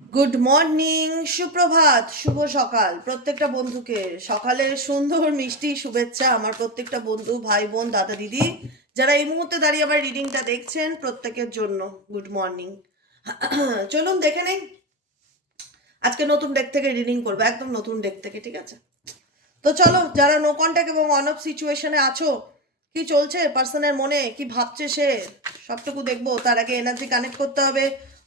Good morning, সুপ্রভাত, শুভ সকাল প্রত্যেকটা বন্ধুকে। সকালের সুন্দর মিষ্টি শুভেচ্ছা আমার প্রত্যেকটা বন্ধু, ভাই বোন, দাদা দিদি যারা এই মুহূর্তে দাঁড়িয়ে আমার রিডিংটা দেখছেন প্রত্যেকের জন্য গুড মর্নিং। চলুন দেখে নেই, আজকে নতুন ডেক থেকে রিডিং করবো, একদম নতুন ডেক থেকে, ঠিক আছে? তো চলো, যারা নো কন্ট্যাক্ট এবং অন অফ সিচুয়েশনে আছো, কি চলছে পার্সনের মনে, কি ভাবছে সে, সবটুকু দেখবো। তার আগে এনার্জি কানেক্ট করতে হবে,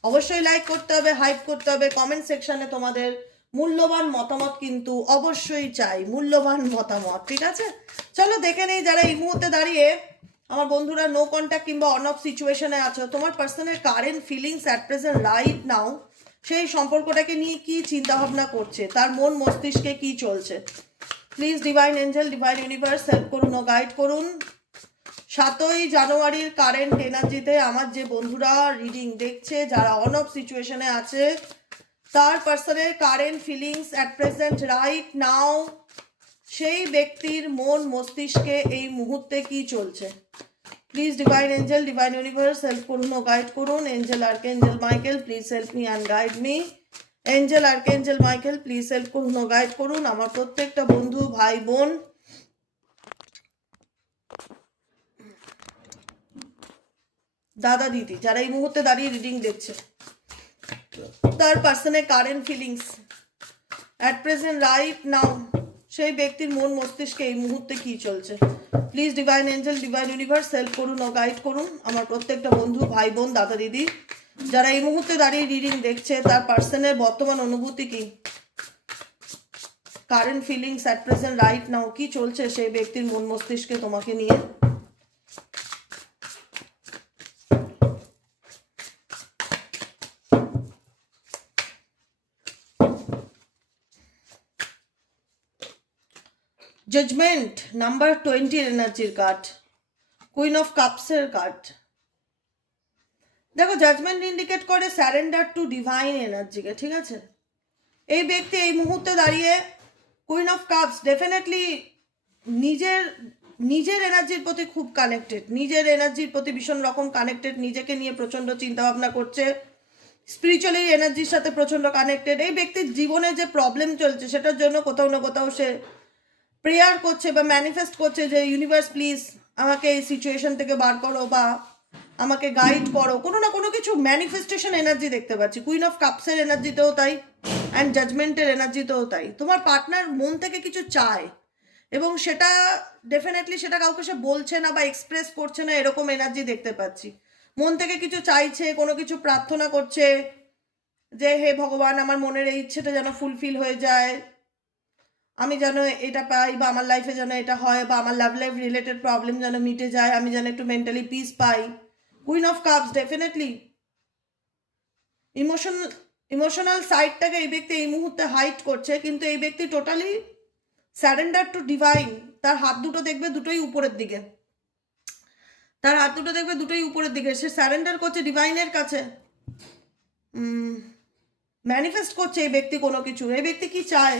অবশ্যই লাইক করতে হবে, হাইপ করতে হবে, কমেন্ট সেকশনে তোমাদের মূল্যবান মতামত কিন্তু অবশ্যই চাই, মূল্যবান মতামত, ঠিক আছে? চলো দেখে নেই, যারা এই মুহূর্তে দাঁড়িয়ে আমার বন্ধুরা নো কন্ট্যাক্ট কিংবা অন অফ সিচুয়েশনে আছো, তোমার পার্সনের current feelings at present right now, সেই সম্পর্কটাকে নিয়ে কি চিন্তা ভাবনা করছে, তার মন মস্তিষ্কে কি চলছে। Please divine angel, divine universe help করুন ও গাইড করুন। 7ই জানুয়ারির কারেন্ট এনার্জিতে আমার যে বন্ধুরা রিডিং দেখছে, যারা অন অফ সিচুয়েশনে আছে, তার পার্সনের current feelings at present right now, সেই ব্যক্তির মন মস্তিষ্কে এই মুহূর্তে কি চলছে। Please divine angel, divine universe help করুন ও গাইড করুন। Angel archangel Michael, please help me and guide me. Angel archangel Michael, please help করুন ও গাইড করুন আমার প্রত্যেকটা বন্ধু, ভাই বোন, দাদা দিদি যারা এই মুহূর্তে দাঁড়িয়ে রিডিং দেখছে, তার পার্সনের current feelings at present right now, সেই ব্যক্তির মন মস্তিষ্কে এই মুহূর্তে কি চলছে। Please divine angel, divine universe help করুন ও গাইড করুন আমার প্রত্যেকটা বন্ধু, ভাই বোন, দাদা দিদি যারা এই মুহূর্তে দাঁড়িয়ে রিডিং দেখছে, তার পার্সনের বর্তমান অনুভূতি কি, current feelings at present right নাও, কি চলছে সেই ব্যক্তির মন মস্তিষ্কে তোমাকে নিয়ে। জাজমেন্ট নাম্বার 20 এনার্জির কার্ড, কুইন অফ কাপসের কার্ড। দেখো, জাজমেন্ট ইন্ডিকেট করে স্যারেন্ডার টু ডিভাইন এনার্জিকে, ঠিক আছে? এই ব্যক্তি এই মুহূর্তে দাঁড়িয়ে কুইন অফ কাপস, ডেফিনেটলি নিজের নিজের এনার্জির প্রতি খুব কানেক্টেড, নিজের এনার্জির প্রতি ভীষণ রকম কানেক্টেড, নিজেকে নিয়ে প্রচণ্ড চিন্তা ভাবনা করছে, স্পিরিচুয়ালি এনার্জির সাথে প্রচণ্ড কানেক্টেড। এই ব্যক্তির জীবনে যে প্রবলেম চলছে সেটার জন্য কোথাও না কোথাও সে প্রেয়ার করছে বা ম্যানিফেস্ট করছে যে ইউনিভার্স প্লিজ আমাকে এই সিচুয়েশন থেকে বার করো বা আমাকে গাইড করো, কোনো না কোনো কিছু ম্যানিফেস্টেশন এনার্জি দেখতে পাচ্ছি। কুইন অফ কাপসের এনার্জিতেও তাই, অ্যান্ড জাজমেন্টের এনার্জিতেও তাই। তোমার পার্টনার মন থেকে কিছু চায় এবং সেটা ডেফিনেটলি সেটা কাউকে সে বলছে না বা এক্সপ্রেস করছে না, এরকম এনার্জি দেখতে পাচ্ছি। মন থেকে কিছু চাইছে, কোনো কিছু প্রার্থনা করছে যে হে ভগবান, আমার মনের এই ইচ্ছেটা যেন ফুলফিল হয়ে যায়, আমি যেন এটা পাই, বা আমার লাইফে যেন এটা হয়, বা আমার লাভ লাইফ রিলেটেড প্রবলেম যেন মিটে যায়, আমি যেন একটু মেন্টালি পিস পাই। Queen of cups definitely emotional সাইডটাকে এই ব্যক্তি এই মুহূর্তে হাইড করছে, কিন্তু এই ব্যক্তি টোটালি স্যারেন্ডার টু ডিভাইন। তার হাত দুটো দেখবে দুটোই উপরের দিকে, তার হাত দুটো দেখবে দুটোই উপরের দিকে, সে স্যারেন্ডার করছে ডিভাইনের কাছে, ম্যানিফেস্ট করছে এই ব্যক্তি কোনো কিছু। এই ব্যক্তি কি চায়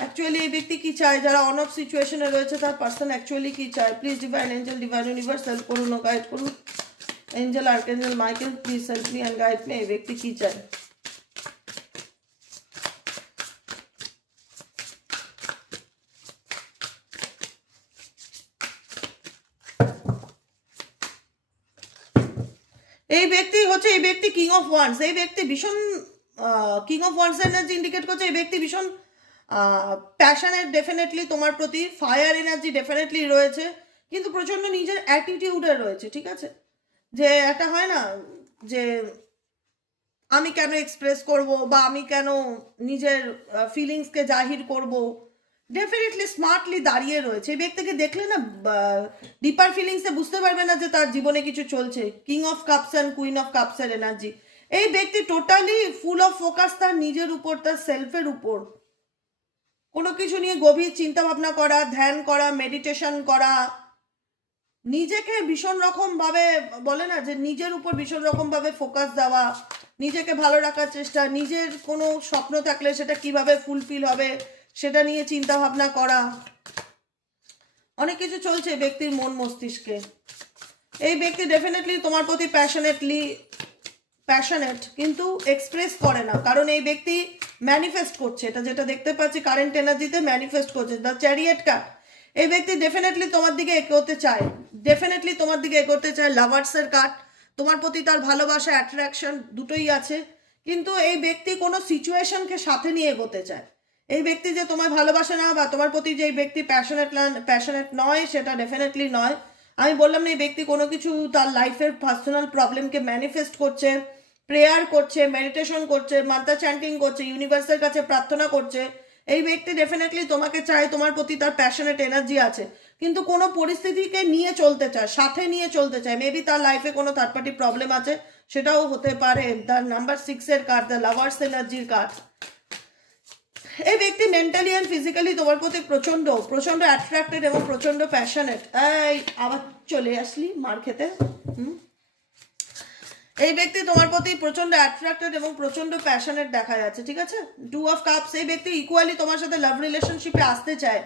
অ্যাকচুয়ালি, এই ব্যক্তি কি চায়, যারা অন অফ সিচুয়েশনে রয়েছে তার পার্সন অ্যাকচুয়ালি কি চায়। Please divine angel, divine universe help করুন ও গাইড করুন। Angel archangel Michael, please help me and guide me. এই ব্যক্তি কি চায়। এই ব্যক্তি হচ্ছে, এই ব্যক্তি কিং অফ ওয়ান্স। এই ব্যক্তি ভীষণ king of wands energy indicate করছে এই ব্যক্তি ভীষণ প্যাশনের ডেফিনেটলি তোমার প্রতি, ফায়ার এনার্জি ডেফিনেটলি রয়েছে, কিন্তু প্রচণ্ড নিজের অ্যাটিটিউডে রয়েছে, ঠিক আছে? যে একটা হয় না যে আমি কেন এক্সপ্রেস করব বা আমি কেন নিজের ফিলিংসকে জাহির করব, ডেফিনেটলি স্মার্টলি দাঁড়িয়ে রয়েছে। এই ব্যক্তিকে দেখলে না ডিপার ফিলিংসে বুঝতে পারবে না যে তার জীবনে কিছু চলছে। King of cups and queen of কাপসের এনার্জি। এই ব্যক্তি টোটালি ফুল অফ ফোকাস তার নিজের উপর, তার সেলফের উপর, কোনো কিছু নিয়ে গভীর চিন্তা ভাবনা করা, ধ্যান করা, মেডিটেশন করা, নিজেকে ভীষণ রকমভাবে বলে না যে নিজের উপর ভীষণ রকমভাবে ফোকাস দেওয়া, নিজেকে ভালো রাখার চেষ্টা, নিজের কোনো স্বপ্ন থাকলে সেটা কিভাবে ফুলফিল হবে সেটা নিয়ে চিন্তা ভাবনা করা, অনেক কিছু চলছে ব্যক্তির মন মস্তিষ্কে। এই ব্যক্তি ডেফিনেটলি তোমার প্রতি প্যাশনেট, কিন্তু এক্সপ্রেস করে না, কারণ এই ব্যক্তি ম্যানিফেস্ট করছে। এটা যেটা দেখতে পাচ্ছি কারেন্ট এনার্জিতে ম্যানিফেস্ট করছে, দ্য চ্যারিয়েট কার্ড। এই ব্যক্তি ডেফিনেটলি তোমার দিকে এগোতে চায়, ডেফিনেটলি তোমার দিকে এগোতে চায়। লাভার্সের কার্ড, তোমার প্রতি তার ভালোবাসা, অ্যাট্রাকশন দুটোই আছে, কিন্তু এই ব্যক্তি কোনো সিচুয়েশনকে সাথে নিয়ে এগোতে চায়। এই ব্যক্তি যে তোমায় ভালোবাসে না বা তোমার প্রতি যে ব্যক্তি প্যাশনেট নয়, সেটা ডেফিনেটলি নয়। আমি বললাম না, এই ব্যক্তি কোনো কিছু তার লাইফের পার্সোনাল প্রবলেমকে ম্যানিফেস্ট করছে, প্রেয়ার করছে, মেডিটেশন করছে, মান্ত্র চ্যান্টিং করছে, ইউনিভার্সের কাছে প্রার্থনা করছে। এই ব্যক্তি ডেফিনেটলি তোমাকে চায়, তোমার প্রতি তার প্যাশনেট এনার্জি আছে, কিন্তু কোনো পরিস্থিতিকে নিয়ে চলতে চায়, সাথে নিয়ে চলতে চায়। মেবি তার লাইফে কোনো থার্ড পার্টি প্রবলেম আছে, সেটাও হতে পারে। তার নাম্বার 6-এর কার্ড, দ্য লাভার্স এনার্জির কার্ড। এই ব্যক্তি মেন্টালি অ্যান্ড ফিজিক্যালি তোমার প্রতি প্রচন্ড প্রচন্ড অ্যাট্রাক্টেড এবং প্রচন্ড প্যাশনেট। এই আবার চলে আসলি মার খেতে। এই ব্যক্তি তোমার প্রতি প্রচন্ড অ্যাট্রাক্টেড এবং প্রচন্ড প্যাশনেট দেখা যাচ্ছে, ঠিক আছে। 2 অফ কাপস, এই ব্যক্তি ইকুয়ালি তোমার সাথে লাভ রিলেশনশিপে আসতে চায়,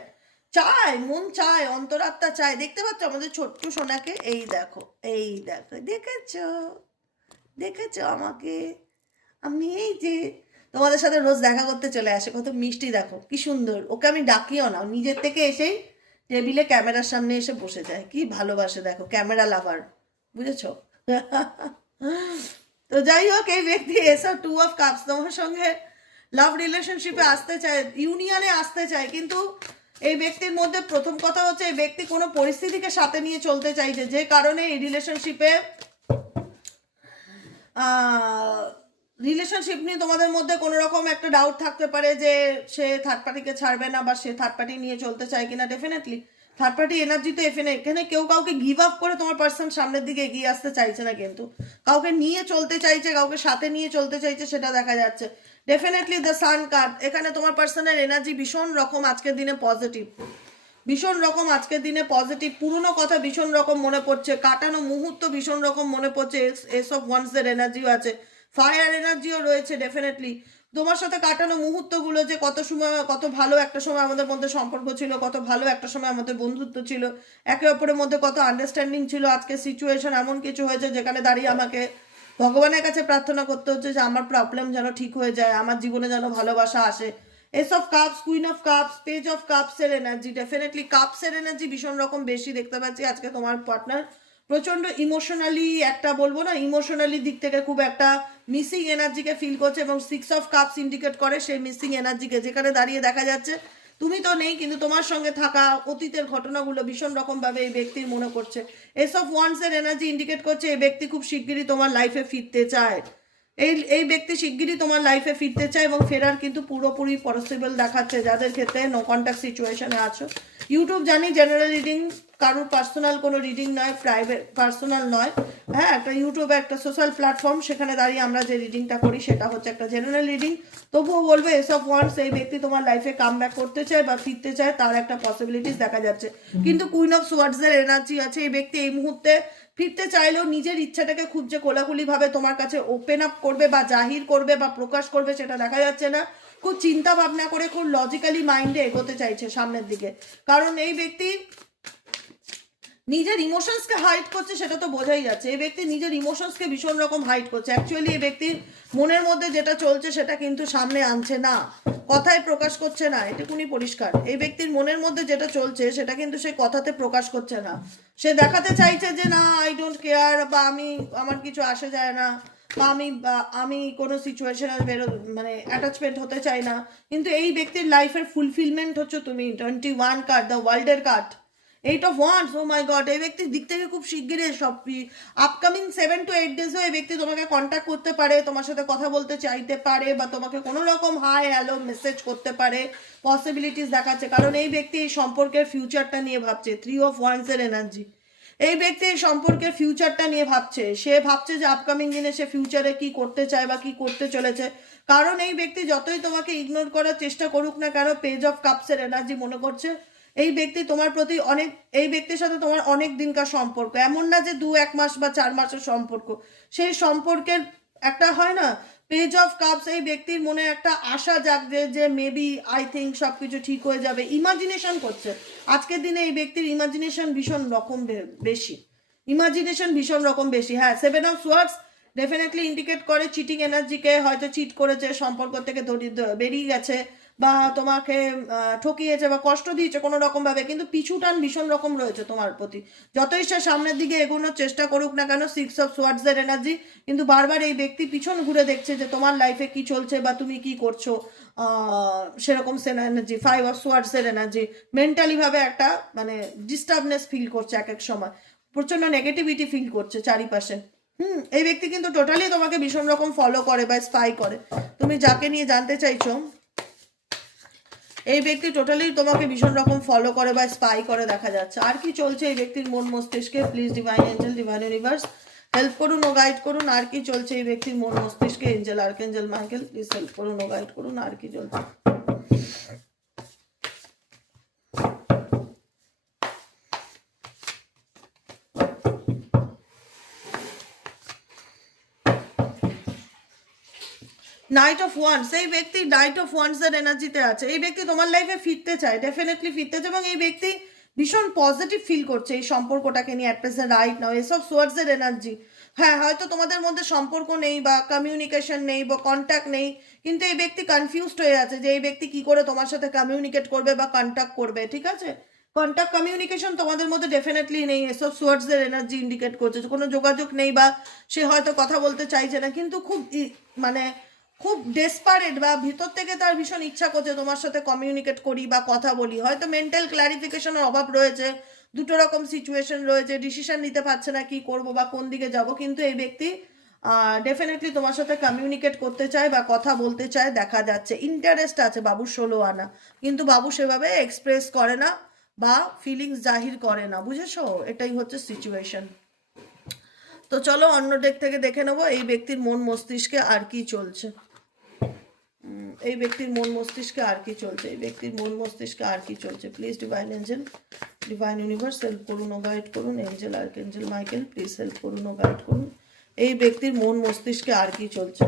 চায়, মন চায়, অন্তরাত্মা চায়। দেখতে পাচ্ছ আমাদের ছোট্ট সোনাকে? এই দেখো, এই দেখো, দেখেছো, দেখেছো আমাকে? আমি এই যে তোমাদের সাথে রোজ দেখা করতে চলে আসে, কত মিষ্টি, দেখো কি সুন্দর। ওকে আমি ডাকিও না, নিজের থেকে এসেই টেবিলে ক্যামেরার সামনে এসে বসে যায়। কি ভালোবাসে দেখো, ক্যামেরা লাভার, বুঝেছো? তো যাই হোক, এই ব্যক্তি এসব 2 অফ কাপস তোমার সঙ্গে লাভ রিলেশনশিপে আসতে চায়, ইউনিয়নে আসতে চায়, কিন্তু এই ব্যক্তির মধ্যে প্রথম কথা হচ্ছে এই ব্যক্তি কোনো পরিস্থিতিকে সাথে নিয়ে চলতে চাইছে, যে কারণে এই রিলেশনশিপে রিলেশনশিপ নিয়ে তোমাদের মধ্যে কোনো রকম একটা ডাউট থাকতে পারে যে সে থার্ড পার্টিকে ছাড়বে না বা সে থার্ড পার্টি নিয়ে চলতে চায় কিনা। ডেফিনেটলি থার্ড পার্টি এনার্জি তো এখানে কেউ কাউকে গিভ আপ করে তোমার পার্সন সামনের দিকে এগিয়ে আসতে চাইছে না, কিন্তু কাউকে নিয়ে চলতে চাইছে, কাউকে সাথে নিয়ে চলতে চাইছে, সেটা দেখা যাচ্ছে। ডেফিনেটলি দ্য সান কার্ড, এখানে তোমার পার্সনের এনার্জি ভীষণ রকম আজকের দিনে পজিটিভ, ভীষণ রকম আজকের দিনে পজিটিভ। পুরনো কথা ভীষণ রকম মনে পড়ছে, কাটানো মুহূর্ত ভীষণ রকম মনে পড়ছে। এস অফ ওয়ান্সের এনার্জিও আছে, ফায়ার এনার্জিও রয়েছে। ডেফিনেটলি তোমার সাথে কাটানো মুহূর্তগুলো যে কত সময়, কত ভালো একটা সময় আমাদের মধ্যে সম্পর্ক ছিল, কত ভালো একটা সময় আমাদের বন্ধুত্ব ছিল, একে অপরের মধ্যে কত আন্ডারস্ট্যান্ডিং ছিল। আজকে সিচুয়েশন এমন কিছু হয়েছে যেখানে দাঁড়িয়ে আমাকে ভগবানের কাছে প্রার্থনা করতে হচ্ছে যে আমার প্রবলেম যেন ঠিক হয়ে যায়, আমার জীবনে যেন ভালোবাসা আসে। Ace of cups, queen of cups, page of কাপসের এনার্জি, ডেফিনেটলি কাপসের এনার্জি ভীষণ রকম বেশি দেখতে পাচ্ছি আজকে। তোমার পার্টনার প্রচন্ড ইমোশনালি, একটা বলবো না, ইমোশনালি দিক থেকে খুব একটা মিসিং এনার্জিকে ফিল করছে, এবং 6 অফ কাপস ইন্ডিকেট করে সেই মিসিং এনার্জিকে, যেখানে দাঁড়িয়ে দেখা যাচ্ছে তুমি তো নেই, কিন্তু তোমার সঙ্গে থাকা অতীতের ঘটনাগুলো ভীষণ রকম ভাবে এই ব্যক্তির মনে করছে। এস অফ ওয়ান্সের এনার্জি ইন্ডিকেট করছে এই ব্যক্তি খুব শিগগিরই তোমার লাইফে ফিরতে চায়। এই ব্যক্তি শিগগিরই তোমার লাইফে ফিরতে চায়, এবং ফেরার কিন্তু পুরোপুরি পসিবল দেখাচ্ছে যাদের ক্ষেত্রে নো কন্ট্যাক্ট সিচুয়েশনে আছো। ইউটিউব জানি জেনারেল রিডিং, কারোর পার্সোনাল কোনো রিডিং নয়, প্রাইভেট পার্সোনাল নয়। হ্যাঁ, একটা ইউটিউবে একটা সোশ্যাল প্ল্যাটফর্ম, সেখানে দাঁড়িয়ে আমরা যে রিডিংটা করি সেটা হচ্ছে একটা জেনারেল রিডিং। তবুও বলবে এস অফ ওয়ান্স, এই ব্যক্তি তোমার লাইফে কাম ব্যাক করতে চায় বা ফিরতে চায়, তার একটা পসিবিলিটিস দেখা যাচ্ছে। কিন্তু কুইন অফ সোয়ার্ডসের এনার্জি আছে, এই ব্যক্তি এই মুহূর্তে ফিরতে চাইলেও নিজের ইচ্ছাটাকে খুব যে কোলাকুলি ভাবে তোমার কাছে ওপেন আপ করবে বা জাহির করবে বা প্রকাশ করবে, সেটা দেখা যাচ্ছে না। খুব চিন্তা ভাবনা করে খুব লজিক্যালি মাইন্ডে এগোতে চাইছে সামনের দিকে, কারণ এই ব্যক্তি নিজের ইমোশনসকে হাইড করছে, সেটা তো বোঝাই যাচ্ছে। এই ব্যক্তি নিজের ইমোশনসকে ভীষণ রকম হাইড করছে। অ্যাকচুয়ালি এই ব্যক্তির মনের মধ্যে যেটা চলছে সেটা কিন্তু সামনে আনছে না, কথায় প্রকাশ করছে না, এটুকুনি পরিষ্কার। এই ব্যক্তির মনের মধ্যে যেটা চলছে সেটা কিন্তু সে কথাতে প্রকাশ করছে না। সে দেখাতে চাইছে যে না, আই ডোন্ট কেয়ার, বা আমার কিছু আসে যায় না, বা আমি কোনো সিচুয়েশনে মানে অ্যাটাচমেন্ট হতে চাই না। কিন্তু এই ব্যক্তির লাইফের ফুলফিলমেন্ট হচ্ছে তুমি। 21 কার্ড, দ্য ওয়ার্ল্ডের card, 8 of wands. Oh my god, এই ব্যক্তির দিক থেকে খুব শিগগিরই সব আপকামিং 7 to 8 ডেজও এই ব্যক্তি তোমাকে কন্ট্যাক্ট করতে পারে, তোমার সাথে কথা বলতে চাইতে পারে, বা তোমাকে কোনো রকম হাই হ্যালো মেসেজ করতে পারে, পসিবিলিটিস দেখাচ্ছে। কারণ এই ব্যক্তি এই সম্পর্কের ফিউচারটা নিয়ে ভাবছে। 3 অফ ওয়ান্সের এনার্জি, এই ব্যক্তি এই সম্পর্কের ফিউচারটা নিয়ে ভাবছে। সে ভাবছে যে আপকামিং দিনে সে ফিউচারে কি করতে চায় বা কি করতে চলেছে। কারণ এই ব্যক্তি যতই তোমাকে ইগনোর করার চেষ্টা করুক না কেন, পেজ অফ কাপসের এনার্জি মনে করছে এই ব্যক্তি তোমার প্রতি অনেক, এই ব্যক্তির সাথে তোমার অনেক দিনকার সম্পর্ক, এমন না যে 2-1 মাস বা 4 মাসের সম্পর্ক। সেই সম্পর্কের একটা হয় না, পেজ অফ কাপস, এই ব্যক্তির মনে একটা আশা জাগবে যে মেবি আই থিঙ্ক সবকিছু ঠিক হয়ে যাবে। ইমাজিনেশন করছে আজকের দিনে এই ব্যক্তির, ইমাজিনেশন ভীষণ রকম বেশি, ইমাজিনেশন ভীষণ রকম বেশি। হ্যাঁ, 7 অফ সোয়ার্ডস, ডেফিনেটলি ইন্ডিকেট করে চিটিং এনার্জিকে, হয়তো চিট করেছে, সম্পর্ক থেকে বেরিয়ে গেছে, বা তোমাকে ঠকিয়েছে বা কষ্ট দিয়েছে কোনো রকমভাবে, কিন্তু পিছু টান ভীষণ রকম রয়েছে তোমার প্রতি। যতই সে সামনের দিকে এগোনোর চেষ্টা করুক না কেন, 6 অফ সোয়ার্ডসের এনার্জি, কিন্তু বারবার এই ব্যক্তি পিছন ঘুরে দেখছে যে তোমার লাইফে কি চলছে বা তুমি কি করছো, সেরকম সেন এনার্জি। 5 অফ সোয়ার্ডসের এনার্জি, মেন্টালিভাবে একটা মানে ডিস্টার্বনেস ফিল করছে, এক এক সময় প্রচণ্ড নেগেটিভিটি ফিল করছে চারিপাশে। এই ব্যক্তি কিন্তু টোটালি তোমাকে ভীষণ রকম ফলো করে বা স্পাই করে। তুমি যাকে নিয়ে জানতে চাইছো, এই ব্যক্তি টোটালি তোমাকে ভীষণ রকম ফলো করে বা স্পাই করে দেখা যাচ্ছে। আর কি চলছে এই ব্যক্তির মন মস্তিষ্কে? Please divine angel, divine universe help করুন ও গাইড করুন। আর কি চলছে এই ব্যক্তির মন মস্তিষ্কে? এঞ্জেল, আর্কেঞ্জেল, মাইকেল প্লিজ হেল্প করুন ও গাইড করুন। আর কি চলছে? নাইট অফ ওয়ান্স, এই ব্যক্তি নাইট অফ ওয়ান্স এর এনার্জিতে আছে। এই ব্যক্তি তোমার লাইফে ফিরতে চায়, ডেফিনেটলি ফিরতে চায়, এবং এই ব্যক্তি ভীষণ পজিটিভ ফিল করছে এই সম্পর্কটাকে নিয়ে অ্যাট প্রেজেন্ট রাইট নাও। এসব সোয়ার্ডস এর এনার্জি। হ্যাঁ, হয়তো তোমাদের মধ্যে সম্পর্ক নেই বা কমিউনিকেশন নেই বা কন্ট্যাক্ট নেই, কিন্তু এই ব্যক্তি কনফিউজড হয়ে আছে যে এই ব্যক্তি কি করে তোমার সাথে কমিউনিকেট করবে বা কন্ট্যাক্ট করবে। ঠিক আছে, কন্ট্যাক্ট কমিউনিকেশন তোমাদের মধ্যে ডেফিনেটলি নেই। এসব সোয়ার্ডস এর এনার্জি ইন্ডিকেট করছে কোনো যোগাযোগ নেই, বা সে হয়তো কথা বলতে চাইছে না, কিন্তু খুব মানে খুব ডেসপারেট বা ভিতর থেকে তার ভীষণ ইচ্ছা করছে তোমার সাথে কমিউনিকেট করি বা কথা বলি। হয়তো মেন্টাল ক্লারিফিকেশনের অভাব রয়েছে, দুটো রকম সিচুয়েশন রয়েছে, ডিসিশন নিতে পারছে না কি করব বা কোন দিকে যাব, কিন্তু এই ব্যক্তি ডেফিনেটলি তোমার সাথে কমিউনিকেট করতে চায় বা কথা বলতে চায় দেখা যাচ্ছে। ইন্টারেস্ট আছে বাবুর 16 আনা, কিন্তু বাবু সেভাবে এক্সপ্রেস করে না বা ফিলিংস জাহির করে না, বুঝেছো? এটাই হচ্ছে সিচুয়েশন। তো চলো অন্য ডেক থেকে দেখে নেবো এই ব্যক্তির মন মস্তিষ্কে আর কি চলছে। এই ব্যক্তির মন মস্তিষ্কে আর কি চলছে? এই ব্যক্তির মন মস্তিষ্কে আর কি চলছে? Please divine angel, divine universe help করুন ও গাইড করুন। এঞ্জেল, আর্কেঞ্জেল, মাইকেল প্লিজ হেল্প করুন ও গাইড করুন। এই ব্যক্তির মন মস্তিষ্কে আর কি চলছে?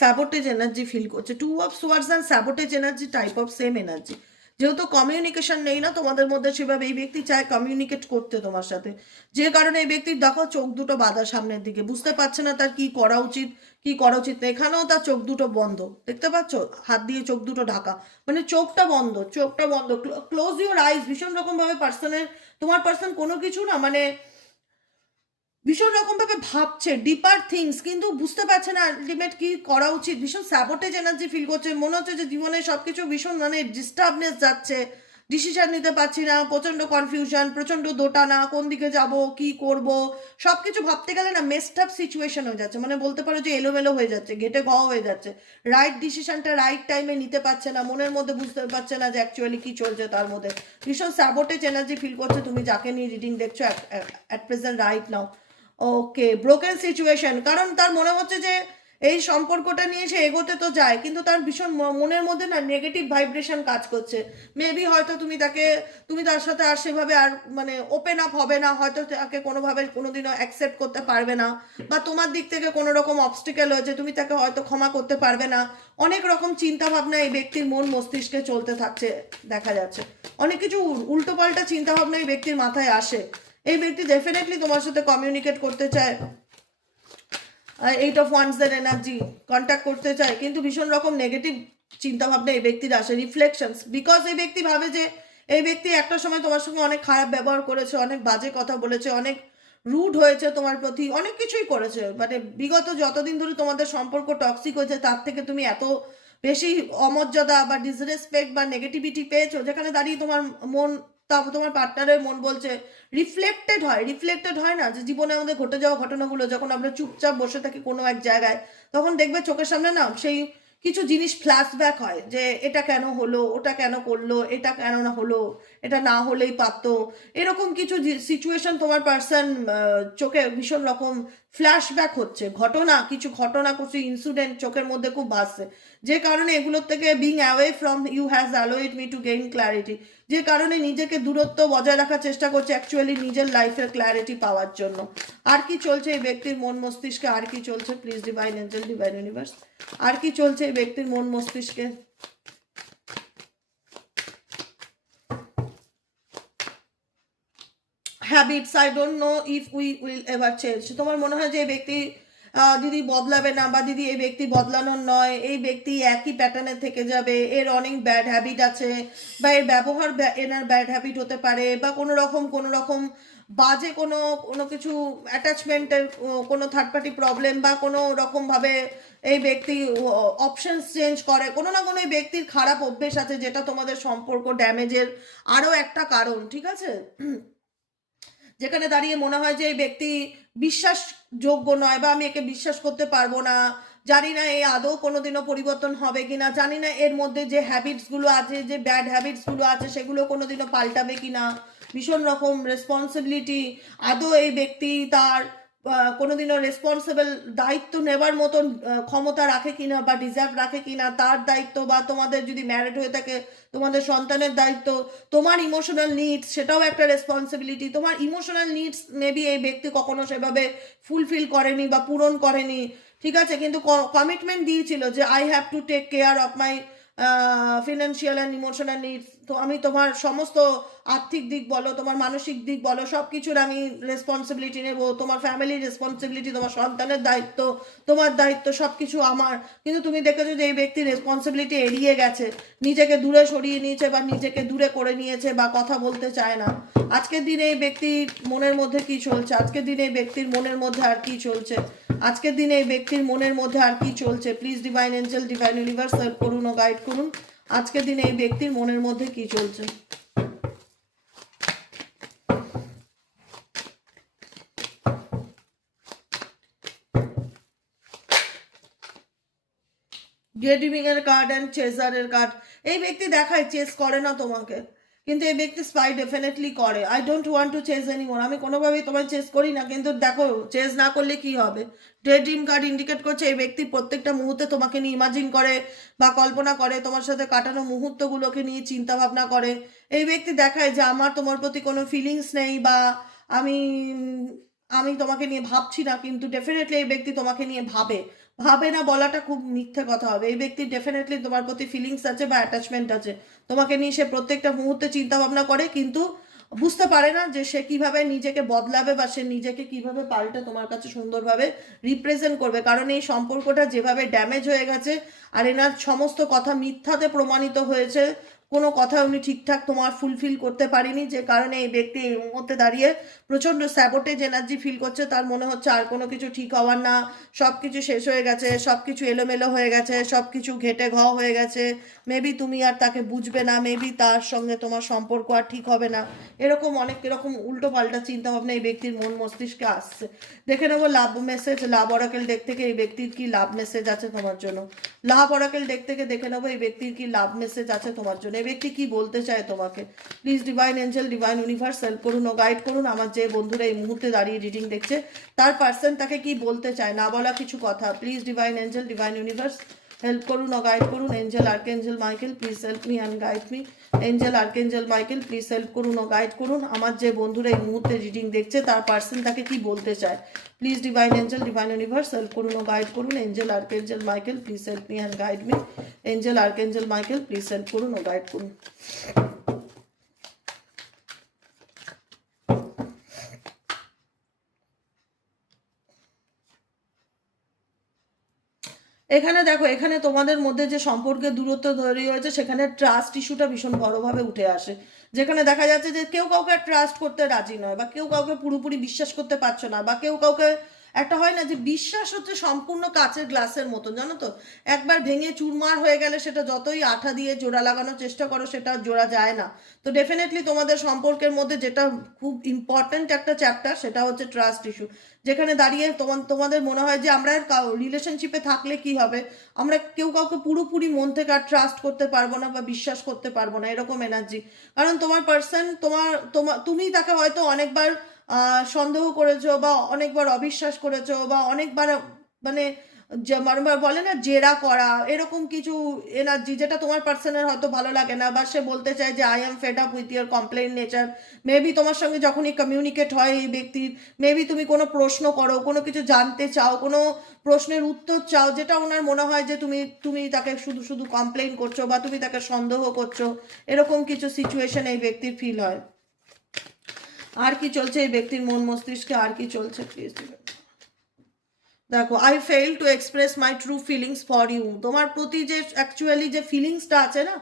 স্যাবোটেজ এনার্জি ফিল করছে। 2 of swords and sabotage energy type of same energy. যেহেতু কমিউনিকেশন নেই না তোমাদের মধ্যে সেভাবে, এই ব্যক্তি চায় কমিউনিকেট করতে তোমার সাথে, যে কারণে এই ব্যক্তির দেখো চোখ দুটো বাঁধা সামনের দিকে, বুঝতে পারছে না তার কি করা উচিত কি করা উচিত না। এখানেও তার চোখ দুটো বন্ধ, দেখতে পাচ্ছ? হাত দিয়ে চোখ দুটো ঢাকা, মানে চোখটা বন্ধ, চোখটা বন্ধ। Close your eyes. ভীষণ রকম ভাবে পার্সনের, তোমার পার্সন কোনো কিছু না মানে ভীষণ রকম ভাবে ভাবছে ডিপার থিংস, কিন্তু বুঝতে পারছে না আলটিমেট কি করা উচিত। ভীষণ স্যাবোটেজ এনার্জি ফিল করছে, মনে হচ্ছে যে জীবনে সবকিছু ভীষণ মানে ডিস্টার্বনেস যাচ্ছে, ডিসিশন নিতে পারছি না, প্রচন্ড কনফিউশন, প্রচন্ড দোটানা, কোন দিকে যাব কি করব, সবকিছু ভাবতে গেলে না মেসড আপ সিচুয়েশন হয়ে যাচ্ছে, মানে বলতে পারো যে এলোমেলো হয়ে যাচ্ছে, ঘেটে ঘ হয়ে যাচ্ছে। রাইট ডিসিশনটা রাইট টাইমে নিতে পারছে না, মনের মধ্যে বুঝতে পারছে না যে অ্যাকচুয়ালি কি চলছে তার মধ্যে। ভীষণ স্যাবোটেজ এনার্জি ফিল করছে তুমি যাকে নিয়ে রিডিং দেখছো at present right now. Okay, broken situation, কারণ তার মনে হচ্ছে যে এই সম্পর্কটা নিয়ে সে এগোতে তো যায়, কিন্তু তার ভীষণ মনের মধ্যে না নেগেটিভ ভাইব্রেশন কাজ করছে। মেবি হয়তো তুমি তার সাথে আর সেভাবে আর মানে ওপেন আপ হবে না, হয়তো তাকে কোনোভাবে কোনোদিনও অ্যাকসেপ্ট করতে পারবে না, বা তোমার দিক থেকে কোনো রকম অবস্টিকেল হয়েছে, তুমি তাকে হয়তো ক্ষমা করতে পারবে না। অনেক রকম চিন্তা ভাবনা এই ব্যক্তির মন মস্তিষ্কে চলতে থাকছে দেখা যাচ্ছে। অনেক কিছু উল্টোপাল্টা চিন্তা ভাবনা এই ব্যক্তির মাথায় আসে। এই ব্যক্তি ডেফিনেটলি তোমার সাথে কমিউনিকেট করতে চায়, 8 অফ ওয়ান্স এর এনার্জি, কন্ট্যাক্ট করতে চায়, কিন্তু ভীষণ রকম নেগেটিভ চিন্তা ভাবনা এই ব্যক্তির আসে, রিফ্লেকশনস। বিকজ এই ব্যক্তি ভাবে যে এই ব্যক্তি একটা সময় তোমার সঙ্গে অনেক খারাপ ব্যবহার করেছে, অনেক বাজে কথা বলেছে, অনেক রুড হয়েছে তোমার প্রতি, অনেক কিছুই করেছে, মানে বিগত যতদিন ধরে তোমাদের সম্পর্ক টক্সিক হয়েছে তার থেকে তুমি এত বেশি অমর্যাদা বা ডিসরেসপেক্ট বা নেগেটিভিটি পেয়েছো, যেখানে দাঁড়িয়ে তোমার মন, তোমার পার্টনারের মন বলছে, রিফ্লেক্টেড হয় না যে জীবনে আমাদের ঘটে যাওয়া ঘটনাগুলো যখন আমরা চুপচাপ বসে থাকি কোনো এক জায়গায়, তখন দেখবে চোখের সামনে না সেই কিছু জিনিস ফ্ল্যাশব্যাক হয় যে এটা কেন হলো, ওটা কেন করলো, এটা কেন না হলো, এটা না হলেই পারতো, এরকম কিছু সিচুয়েশন তোমার পার্সন চোখে ভীষণ রকম ফ্ল্যাশব্যাক হচ্ছে, কিছু ঘটনা কিছু ইনসিডেন্ট চোখের মধ্যে খুব ভাসছে, যে কারণে এগুলোর থেকে being away from you has allowed me to gain clarity, যে কারণে নিজেকে দূরত্ব বজায় রাখার চেষ্টা করছে অ্যাকচুয়ালি নিজের লাইফের ক্ল্যারিটি পাওয়ার জন্য। আর কি চলছে এই ব্যক্তির মন মস্তিষ্কে, আর কি চলছে please divine angel divine universe, আর কি চলছে এই ব্যক্তির মন মস্তিষ্কে? Habits, I don't know if we will ever change. তোমার মনে হয় যে এই ব্যক্তি দিদি বদলাবে না, বা দিদি এই ব্যক্তি বদলানোর নয়, এই ব্যক্তি একই প্যাটার্নে থেকে যাবে, এর অনেক ব্যাড হ্যাবিট আছে, বা এর ব্যবহার এনার ব্যাড হ্যাবিট হতে পারে, বা কোনো রকম বাজে কোনো কোনো কিছু অ্যাটাচমেন্টের কোনো থার্ড পার্টি প্রবলেম, বা কোনো রকমভাবে এই ব্যক্তি অপশনস চেঞ্জ করে, কোনো না কোনো এই ব্যক্তির খারাপ অভ্যেস আছে যেটা তোমাদের সম্পর্ক ড্যামেজের আরও একটা কারণ, ঠিক আছে? যেখানে দাঁড়িয়ে মনে হয় যে এই ব্যক্তি বিশ্বাসযোগ্য নয়, বা আমি একে বিশ্বাস করতে পারবো না, জানি না এই আদৌ কোনোদিনও পরিবর্তন হবে কিনা, জানি না এর মধ্যে যে হ্যাবিটসগুলো আছে, যে ব্যাড হ্যাবিটসগুলো আছে সেগুলো কোনোদিনও পাল্টাবে কিনা, ভীষণ রকম রেসপন্সিবিলিটি, আদৌ এই ব্যক্তি তার কোনোদিনও রেসপন্সিবল দায়িত্ব নেবার মতন ক্ষমতা রাখে কিনা, বা ডিজার্ভ রাখে কিনা তার দায়িত্ব, বা তোমাদের যদি ম্যারিড হয়ে থাকে তোমাদের সন্তানের দায়িত্ব, তোমার ইমোশনাল নিডস সেটাও একটা রেসপন্সিবিলিটি, তোমার ইমোশনাল নিডস মেবি এই ব্যক্তি কখনো সেভাবে ফুলফিল করেনি বা পূরণ করেনি, ঠিক আছে? কিন্তু কমিটমেন্ট দিয়েছিল যে I have to take care of my financial and emotional needs, তো আমি তোমার সমস্ত আর্থিক দিক বলো, তোমার মানসিক দিক বলো, সব কিছুর আমি রেসপন্সিবিলিটি নেব, তোমার ফ্যামিলির রেসপন্সিবিলিটি, তোমার সন্তানের দায়িত্ব, তোমার দায়িত্ব, সব কিছু আমার। কিন্তু তুমি দেখেছো যে এই ব্যক্তি রেসপন্সিবিলিটি এড়িয়ে গেছে, নিজেকে দূরে সরিয়ে নিয়েছে, বা নিজেকে দূরে করে নিয়েছে, বা কথা বলতে চায় না। আজকের দিনে এই ব্যক্তির মনের মধ্যে কি চলছে, আজকের দিনে এই ব্যক্তির মনের মধ্যে আর কি চলছে, আজকের দিনে এই ব্যক্তির মনের মধ্যে আর কি চলছে, please divine angel divine universe help করুন ও গাইড করুন, আজকের দিনে এই ব্যক্তির মনের মধ্যে কি চলছে। ডেডিমিং এর কার্ড অ্যান্ড চেজারের কার্ড, এই ব্যক্তি দেখায় চেস করে না তোমাকে, কিন্তু এই ব্যক্তি স্পাই ডেফিনেটলি করে। I don't want to chase anymore, আমি কোনোভাবেই তোমায় চেস করি না, কিন্তু দেখো চেজ না করলে কি হবে, ডেড্রিম কার্ড ইন্ডিকেট করছে এই ব্যক্তি প্রত্যেকটা মুহূর্তে তোমাকে নিয়ে ইমাজিন করে বা কল্পনা করে, তোমার সাথে কাটানো মুহূর্তগুলোকে নিয়ে চিন্তা ভাবনা করে। এই ব্যক্তি দেখায় যে আমার তোমার প্রতি কোনো ফিলিংস নেই, বা আমি আমি তোমাকে নিয়ে ভাবছি না, কিন্তু ডেফিনেটলি এই ব্যক্তি তোমাকে নিয়ে ভাবে, ভাবে না বলাটা খুব মিথ্যে কথা হবে, এই ব্যক্তি ডেফিনেটলি তোমার প্রতি ফিলিংস আছে বা অ্যাটাচমেন্ট আছে, তোমাকে নিয়ে সে প্রত্যেকটা মুহূর্তে চিন্তা ভাবনা করে, কিন্তু বুঝতে পারে না যে সে কিভাবে নিজেকে বদলাবে, বা সে নিজেকে কিভাবে পাল্টে তোমার কাছে সুন্দরভাবে রিপ্রেজেন্ট করবে, কারণ এই সম্পর্কটা যেভাবে ড্যামেজ হয়ে গেছে, আর এনার সমস্ত কথা মিথ্যাতে প্রমাণিত হয়েছে, কোনো কথা উনি ঠিকঠাক তোমার ফুলফিল করতে পারেনি, যে কারণে এই ব্যক্তি এই মুহূর্তে দাঁড়িয়ে প্রচণ্ড স্যাবোটেজ এনার্জি ফিল করছে, তার মনে হচ্ছে আর কোনো কিছু ঠিক হওয়ার না, সব কিছু শেষ হয়ে গেছে, সব কিছু এলোমেলো হয়ে গেছে, সব কিছু ঘেটে ঘ হয়ে গেছে, মেবি তুমি আর তাকে বুঝবে না, মেবি তার সঙ্গে তোমার সম্পর্ক আর ঠিক হবে না, এরকম অনেক এরকম উল্টো পাল্টা চিন্তাভাবনা এই ব্যক্তির মন মস্তিষ্কে আসছে। দেখে নেবো লাভ মেসেজ, লাভ অরাকেল ডেক থেকে এই ব্যক্তির কি লাভ মেসেজ আছে তোমার জন্য, লাভ অরাকেল ডেক থেকে দেখে নেবো এই ব্যক্তির কি লাভ মেসেজ আছে তোমার জন্য, এই ব্যক্তি কি বলতে চায় তোমাকে। Please divine angel divine universe help করুন ও গাইড করুন, আমার যে বন্ধুরা এই মুহূর্তে দাঁড়িয়ে রিডিং দেখছে তার পার্সন তাকে কি বলতে চায়, না বলা কিছু কথা, please divine angel divine universe help করুন ও গাইড করুন। Angel archangel Michael please help me and guide me, angel archangel Michael please help করুন ও গাইড করুন, আমার যে বন্ধুরা এই মুহূর্তে রিডিং দেখছে তার পার্সন তাকে কি বলতে চায়, please divine angel divine universe help করুন ও গাইড করুন। Angel archangel Michael please help me and guide me, angel archangel Michael please help করুন ও গাইড করুন। এখানে দেখো, এখানে তোমাদের মধ্যে যে সম্পর্কের দূরত্ব তৈরি হয়েছে সেখানে ট্রাস্ট ইস্যুটা ভীষণ বড়ভাবে উঠে আসে, যেখানে দেখা যাচ্ছে যে কেউ কাউকে ট্রাস্ট করতে রাজি নয়, বা কেউ কাউকে পুরোপুরি বিশ্বাস করতে পারছো না, বা কেউ কাউকে একটা হয় না যে বিশ্বাস হচ্ছে সম্পূর্ণ কাচের গ্লাসের মতন, জানো তো, একবার ভেঙে চুরমার হয়ে গেলে সেটা যতই আঠা দিয়ে জোড়া লাগানোর চেষ্টা করো সেটা জোড়া যায় না। তো ডেফিনেটলি তোমাদের সম্পর্কের মধ্যে যেটা খুব ইম্পর্ট্যান্ট একটা চ্যাপ্টার সেটা হচ্ছে ট্রাস্ট ইস্যু, যেখানে দাঁড়িয়ে তোমাদের মনে হয় যে আমরা রিলেশনশিপে থাকলে কি হবে, আমরা কেউ কাউকে পুরোপুরি মন থেকে আর ট্রাস্ট করতে পারবো না বা বিশ্বাস করতে পারবো না, এরকম এনার্জি। কারণ তোমার পার্সন তুমি তাকে হয়তো অনেকবার সন্দেহ করেছো বা অনেকবার অবিশ্বাস করেছো বা অনেকবার মানে বলে না জেরা করা, এরকম কিছু এনার্জি যেটা তোমার পার্সনের হয়তো ভালো লাগে না, বা সে বলতে চায় যে I am fed up with year complain nature. Maybe তোমার সঙ্গে যখনই কমিউনিকেট হয় এই ব্যক্তির, মেবি তুমি কোনো প্রশ্ন করো, কোনো কিছু জানতে চাও, কোনো প্রশ্নের উত্তর চাও, যেটা ওনার মনে হয় যে তুমি তাকে শুধু শুধু কমপ্লেন করছো বা তুমি তাকে সন্দেহ করছো, এরকম কিছু সিচুয়েশন এই ব্যক্তির ফিল হয়। আর কি চলছে এই ব্যক্তির মন মস্তিষ্কে, আর কি চলছে প্লিজ দেখো। I fail to express my true feelings for you. তোমার প্রতি যে অ্যাকচুয়ালি যে ফিলিংসটা আছে না,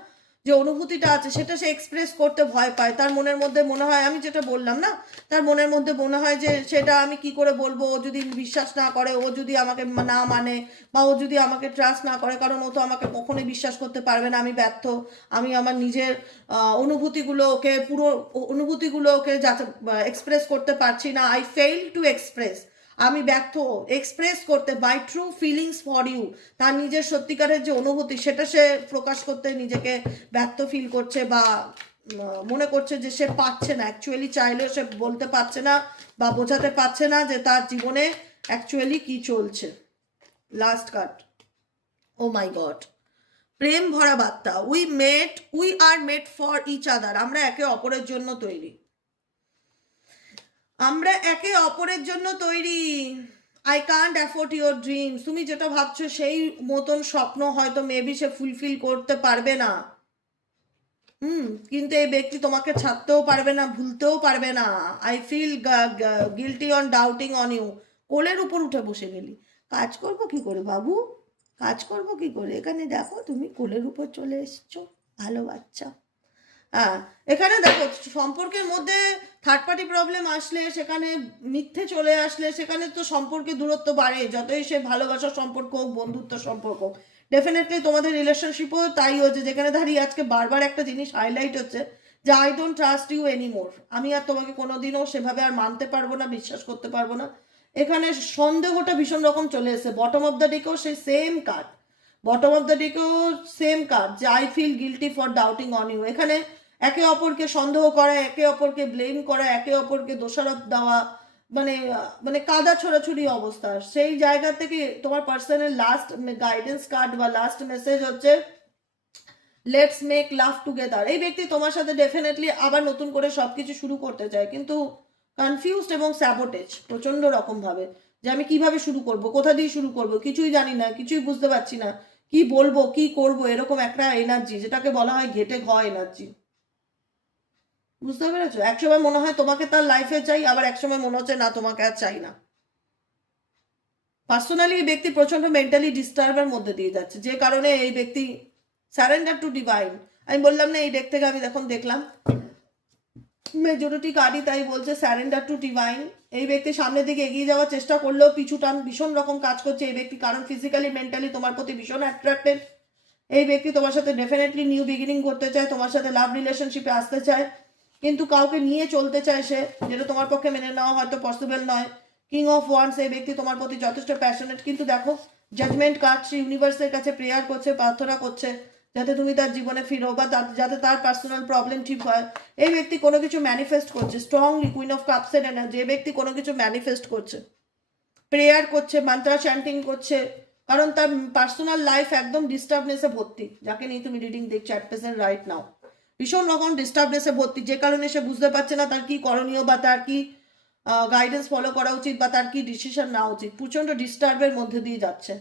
যে অনুভূতিটা আছে, সেটা সে এক্সপ্রেস করতে ভয় পায়। তার মনের মধ্যে মনে হয়, আমি যেটা বললাম না, তার মনের মধ্যে মনে হয় যে সেটা আমি কি করে বলবো, ও যদি বিশ্বাস না করে, ও যদি আমাকে না মানে, বা ও যদি আমাকে ট্রাস্ট না করে, কারণ ও তো আমাকে কখনোই বিশ্বাস করতে পারবে না, আমি ব্যর্থ, আমি আমার নিজের অনুভূতিগুলোকে যাতে এক্সপ্রেস করতে পারছি না। আই ফেল টু এক্সপ্রেস, আমি ব্যর্থ এক্সপ্রেস করতে by true feelings for you, তার নিজের সত্যিকারের যে অনুভূতি সেটা সে প্রকাশ করতে নিজেকে ব্যর্থ ফিল করছে, বা মনে করছে যে সে পারছে না, অ্যাকচুয়ালি চাইলেও সে বলতে পারছে না বা বোঝাতে পারছে না যে তার জীবনে অ্যাকচুয়ালি কি চলছে। Last card, oh my god, প্রেম ভরা বার্তা। We are made for each other, আমরা একে অপরের জন্য তৈরি, আমরা একে অপরের জন্য তৈরি। I can't afford your dreams, তুমি যেটা ভাবছো সেই মতন স্বপ্ন হয়তো মেবি সে ফুলফিল করতে পারবে না। কিন্তু এই ব্যক্তি তোমাকে ছাড়তেও পারবে না, ভুলতেও পারবে না। I feel guilty on doubting on you. কোলের উপর উঠে বসে গেলি, কাজ করবো কি করে বাবু, কাজ করবো কি করে, এখানে দেখো তুমি কোলের উপর চলে এসছো, ভালো বাচ্চা। হ্যাঁ, এখানে দেখো সম্পর্কের মধ্যে থার্ড পার্টি প্রবলেম আসলে, সেখানে মিথ্যে চলে আসলে, সেখানে তো সম্পর্কে দূরত্ব বাড়ে, যতই সে ভালোবাসার সম্পর্ক হোক, বন্ধুত্ব সম্পর্ক হোক। ডেফিনেটলি তোমাদের রিলেশনশিপও তাই হচ্ছে, যেখানে দাঁড়িয়ে আজকে বারবার একটা জিনিস হাইলাইট হচ্ছে যে I don't trust you anymore, আমি আর তোমাকে কোনোদিনও সেভাবে আর মানতে পারবো না, বিশ্বাস করতে পারবো না। এখানে সন্দেহটা ভীষণ রকম চলে এসেছে। বটম অফ দ্য ডেকেও সেই same card, bottom of the ডেকেও সেম কার্ড, যে I feel guilty for doubting on you. এখানে একে অপরকে সন্দেহ করা, একে অপরকে ব্লেম করা, একে অপরকে দোষারোপ দেওয়া, মানে মানে কাদা ছোড়াছুড়ি অবস্থা। সেই জায়গা থেকে তোমার পার্সনের লাস্ট গাইডেন্স কার্ড বা লাস্ট মেসেজ হচ্ছে লেটস মেক লাভ টুগেদার। এই ব্যক্তি তোমার সাথে ডেফিনেটলি আবার নতুন করে সবকিছু শুরু করতে চায়, কিন্তু কনফিউজড এবং স্যাবোটেজ প্রচন্ড রকম ভাবে, যে আমি কিভাবে শুরু করব, কোথা দিয়ে শুরু করব, কিছুই জানি না, কিছুই বুঝতে পারছি না, কি বলবো কি করব, এরকম একটা এনার্জি, যেটাকে বলা হয় ঘেটে ঘ এনার্জি। বুঝতে পেরেছো? একসময় মনে হয় তোমাকে তার লাইফে চাই, আবার একসময় মনে হচ্ছে না তোমাকে আর চাই না। পার্সোনালি এই ব্যক্তি প্রচন্ড মেন্টালি ডিস্টার্বের মধ্যে দিয়ে যাচ্ছে, যে কারণে এই ব্যক্তি সারেন্ডার টু ডিভাইন। আমি বললাম না এই ডেক থেকে আমি এখন দেখলাম মেজরিটি কার্ডই তাই বলছে, স্যারেন্ডার টু ডিভাইন। এই ব্যক্তি সামনের দিকে এগিয়ে যাওয়ার চেষ্টা করলেও পিছু টান ভীষণ রকম কাজ করছে এই ব্যক্তি, কারণ ফিজিক্যালি মেন্টালি তোমার প্রতি ভীষণ অ্যাট্রাক্টেড। এই ব্যক্তি তোমার সাথে ডেফিনেটলি নিউ বিগিনিং করতে চায়, তোমার সাথে লাভ রিলেশনশিপে আসতে চায়, কিন্তু কাউকে নিয়ে চলতে চায় সে, যেটা তোমার পক্ষে মেনে নেওয়া হয়তো পসিবল নয়। কিং অফ ওয়ান্স, এই ব্যক্তি তোমার প্রতি যথেষ্ট প্যাশনেট, কিন্তু দেখো জাজমেন্ট কার্ড, সে ইউনিভার্সের কাছে প্রেয়ার করছে, প্রার্থনা করছে যাতে তুমি তার জীবনে ফিরো, বা যাতে তার পার্সোনাল প্রবলেম ঠিক হয়। এই ব্যক্তি কোনো কিছু ম্যানিফেস্ট করছে স্ট্রংলি, কুইন অফ কাপসের এনার্জি। এই ব্যক্তি কোনো কিছু ম্যানিফেস্ট করছে, প্রেয়ার করছে, মান্ত্রা চ্যান্টিং করছে, কারণ তার পার্সোনাল লাইফ একদম ডিস্টার্বনেসে ভর্তি, যাকে নিয়ে তুমি রিডিং দেখছো অ্যাট প্রেজেন্ট রাইট নাও। ভীষণ রকম ডিস্টার্বনেসে ভর্তি, যে কারণে সে বুঝতে পারছে না তার কি করণীয়, বা তার কি গাইডেন্স ফলো করা উচিত, বা তার কি ডিসিশন নেওয়া উচিত। প্রচন্ড ডিস্টার্বের মধ্যে দিয়ে যাচ্ছে।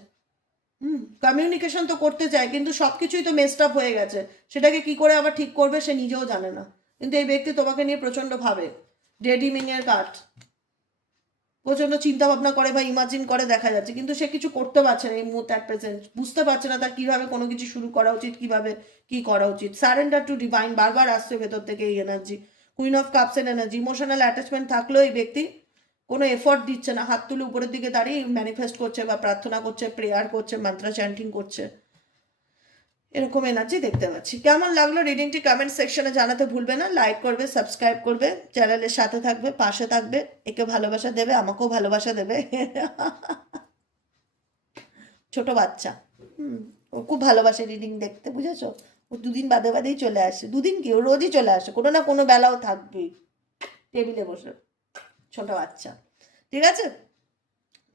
কমিউনিকেশন তো করতে চায়, কিন্তু সবকিছুই তো মেসড আপ হয়ে গেছে, সেটাকে কি করে আবার ঠিক করবে সে নিজেও জানে না। কিন্তু এই ব্যক্তি তোমাকে নিয়ে প্রচন্ড ভাবে, ডেডিমিং এর কার্ড, প্রচন্ড চিন্তা ভাবনা করে বা ইমাজিন করে দেখা যাচ্ছে, কিন্তু সে কিছু করতে পারছে না এই মুহূর্তে অ্যাট প্রেজেন্ট, বুঝতে পারছে না তার কিভাবে কোনো কিছু শুরু করা উচিত, কিভাবে কি করা উচিত। সারেন্ডার টু ডিভাইন বারবার আসছে ভেতর থেকে এই এনার্জি, কুইন অফ কাপস এর এনার্জি। ইমোশনাল অ্যাটাচমেন্ট থাকলেও এই ব্যক্তি কোনো এফর্ট দিচ্ছে না, হাত তুলে উপরের দিকে দাঁড়িয়ে ম্যানিফেস্ট করছে বা প্রার্থনা করছে, প্রেয়ার করছে, মন্ত্র চ্যান্টিং করছে, এরকম এনার্জি দেখতে পাচ্ছি। কেমন লাগলো রিডিংটি কমেন্ট সেকশনে জানাতে ভুলবে না। লাইক করবে, সাবস্ক্রাইব করবে, চ্যানেলের সাথে থাকবে, পাশে থাকবে, একে ভালোবাসা দেবে, আমাকেও ভালোবাসা দেবে। ছোট বাচ্চা, ও খুব ভালোবাসে রিডিং দেখতে, বুঝেছো? ও দুদিন বাদে বাদেই চলে আসে, দুদিন কি, ও রোজই চলে আসে, কোনো না কোনো বেলাও থাকবেই টেবিলে বসে, ছোট বাচ্চা। ঠিক আছে,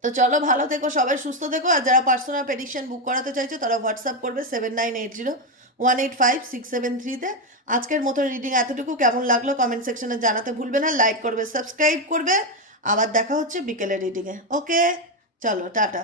তো চলো, ভালো থেকো, সবাই সুস্থ থেকো। আর যারা পার্সোনাল প্রেডিকশন বুক করাতে চাইছো তারা হোয়াটসঅ্যাপ করবে 7980185673-তে। আজকের মতো রিডিং এতটুকু। কেমন লাগলো কমেন্ট সেকশনে জানাতে ভুলবে না। লাইক করবে, সাবস্ক্রাইব করবে। আবার দেখা হচ্ছে বিকেলে রিডিংয়ে। ওকে, চলো, টাটা।